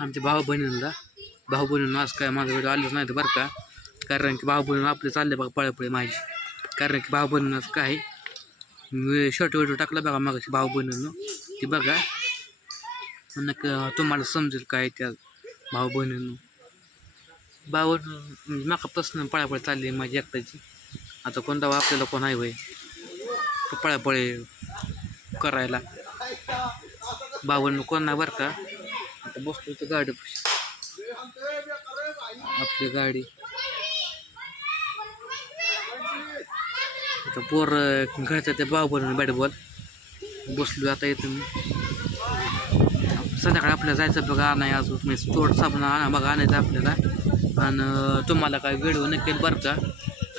आमच्या भाऊ बहिणीला भाऊ बहिणींना आज काय माझा व्हिडिओ आलेच नाही बरं का? कारण की भाऊ बहिणी आपले चालले बघा पळापळी माझी कारण की भाऊ बहिणीनं काय? मी शॉर्ट व्हिडिओ टाकला बघा मग भाऊ बहिणींना. ती बघा. नक्की तुम्हाला समजेल काय त्या भाऊ बहिणीनं. भाऊ म्हणजे माकापासून पळापळ चालली माझी एकट्याची. आता कोणता आपल्याला कोण आहे होय? पळापळे करायला. भाऊ कोण नाही बरं का? आता बसलो तर गाडी आपली गाडी. आता पोर घरच्या त्या बावन्न बॅट बॉल. बसलो आता येतो मी संध्याकाळी आपल्याला जायचं बघा नाही अजून मी तोड साबण आणा बघा आणायचं आपल्याला. आणि तुम्हाला काय व्हिडिओ नक्की बरं का?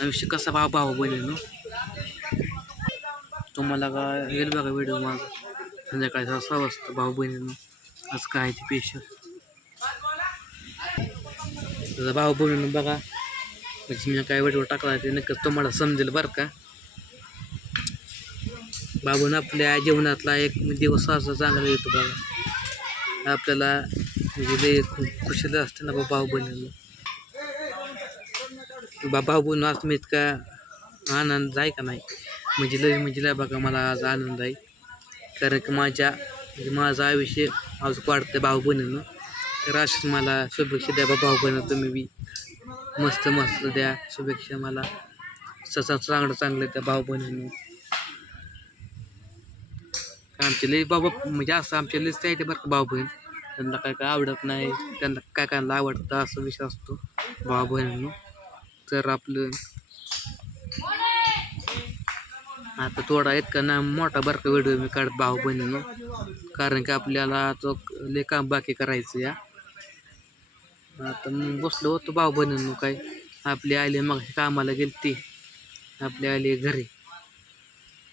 विषय कसा भाव भाऊ बहिणीनं तुम्हाला का येईल बघा व्हिडिओ माझा. संध्याकाळी सहा सहा वाजता भाऊ बहिणीनं आज काय ते पेशल तुझा भाऊ बहिणीनं बघा. म्हणजे मी काय व्हिडिओ टाकला ते नक्कीच तुम्हाला समजेल बरं का. बाबून आपल्या जीवनातला एक दिवस असा चांगला येतो बघा. आपल्याला म्हणजे लय खुशीला असते ना भाऊ बहिणीनं. बा भाऊ बहिण आज मी इतका आनंद आहे का नाही? म्हणजे लय म्हणजे बघा मला आज आनंद आहे. कारण की माझ्या म्हणजे माझं आयुष्य आज वाढतं भाऊ बहिणीनं. तर अशीच मला शुभेच्छा द्या बा भाऊ बहिणी तुम्ही बी. मस्त मस्त द्या. शुभेच्छा मला. ससा चांगलं चांगलं त्या भाऊ बहिणीनं. आमचे लई बाबा म्हणजे असं आमच्या लईच आहे ते बरं का भाऊ बहीण. त्यांना काय काय आवडत नाही त्यांना काय काय आवडतं असं विषय असतो भाऊ बहिणीनं. तर आपलं आता थोडा इतका ना मोठा बरं का व्हिडिओ मी काढत भाऊ बहिणीनं. कारण की आपल्याला तो लय काम बाकी करायचं या. आता मग बसलो होतो भाऊ बहिणीनं काय. आपली आली मग कामाला गेली ती आपली आली घरी.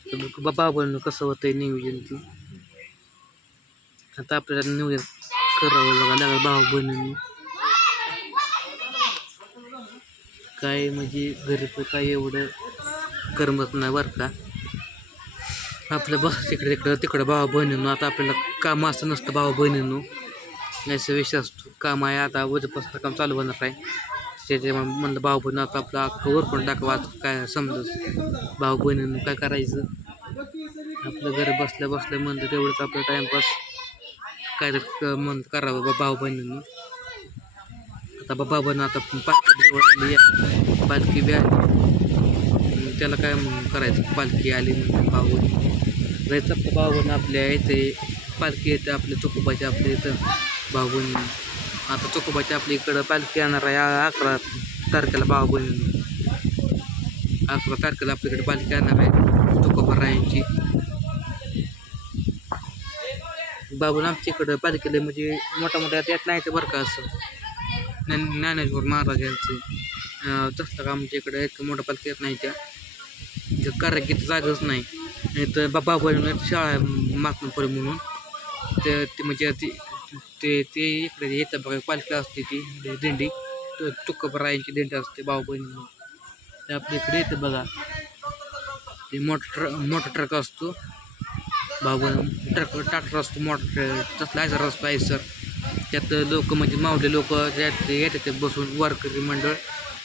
तर मग बा- भाऊ बहिणीनं कसं होतंय नियोजन ती. आता आपल्याला नियोजन करावं बघा लागलं भाऊ बहिणीनं. काय म्हणजे घरी तर काय एवढं करमत नाही बरं का. आपलं बस तिकडे तिकडं तिकडं भावा बहिणींनो आता आपल्याला काम असं नसतं भावा बहिणींनो. याचा विषय असतो काम आहे आता उद्यापासून काम चालू होणार आहे. त्याच्यामुळे म्हणलं भाऊ बहिणी आता आपलं अख्खं वरपून टाकावं आता काय समजत भाऊ बहिणींनो काय करायचं. आपलं घर बसल्या बसल्या म्हणलं तेवढंच आपलं टाईमपास काय तर मन करावं बाबा भाऊ बहिणींनो. आता बाबा बहिणी आता पालखी जवळ आली आहे. पालखी बी आली करायचं? पालखी आली म्हणून भाऊन. जायचं भाऊन? आपल्या पालखी येते आपल्या चोकोबाच्या आपल्या इथं. आता चोकोबाच्या आपल्या इकडं पालखी येणार आहे अकरा तारखेला भाऊन अकरा तारखेला आपल्याकडे पालखी येणार आहे चोकोबारायांची बाबून आमच्या इकडं पालखीला म्हणजे मोठा मोठ्या त्यात नाही तर बरं का असं. ज्ञान ज्ञानेश्वर महाराजांचे. अं, तसलं का आमच्या इकडे एक मोठा पालखी येत नाही त्या. इथं करायची जागच नाही. नाही तर बाबा बनवून शाळा मागून पडे म्हणून. तर ते म्हणजे ती ते ते इकडे येतं बघा पालखी असते ती दिंडी. तुकबरायांची दिंडी असते भाऊ बहिणी ते आपल्या इकडे येतं बघा. ते मोठा ट्र मोठा ट्रक असतो. भाऊ ट्रक ट्रॅक्टर असतो मोठा तसला आयसर असतो आयसर त्यात लोक म्हणजे मावले लोक त्यात येतात ते बसून वारकरी मंडळ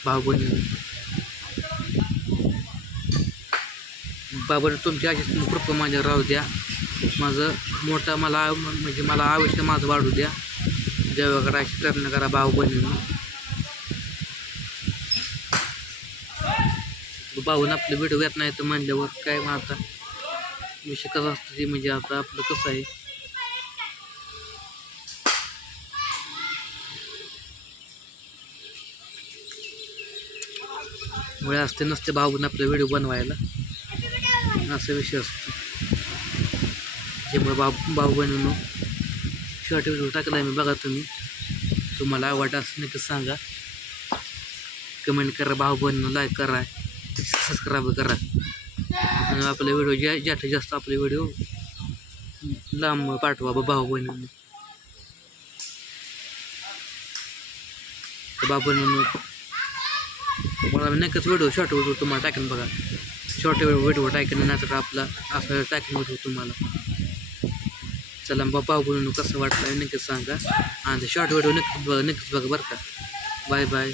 भाऊ बाबर तुमची अशीच कृपा माझ्या राहू द्या. माझं मोठा मला आव- म्हणजे मला आयुष्य माझं वाढू द्या. देवाकडे अशी करणं करा भाऊ बहिणीनं. भाऊन आपले व्हिडिओ येत नाही तर म्हणल्यावर काय मग आता? विषय कसं असतं ते म्हणजे आता आपलं कसं आहे? मुळे असते नसते भाऊन आपले व्हिडिओ बनवायला. असा विषय असतो. त्यामुळे बाब भाऊ बहिणीनं शॉर्ट व्हिडिओ टाकला आहे मी बघा तुम्ही. तुम्हाला आवड असं नक्कीच सांगा. कमेंट करा भाऊ बहिणीनं लाईक करा सबस्क्राईब करा. आणि आपले व्हिडिओ ज्या जास्तीत जास्त आपले व्हिडिओ लांब पाठवा बा भाऊ बहिणीनं. तर भाऊ मला नक्कीच व्हिडिओ शॉर्ट व्हिडिओ तुम्हाला टाकेन बघा. शॉर्ट व्हिडिओ नाही तर आपला असं टाकेन होतो तुम्हाला चला बा बोलून कसं वाटलं नक्कीच सांगा. आणि शॉर्ट व्हिडिओ नक्कीच बघा नक्कीच बघा बरं का. Bye bye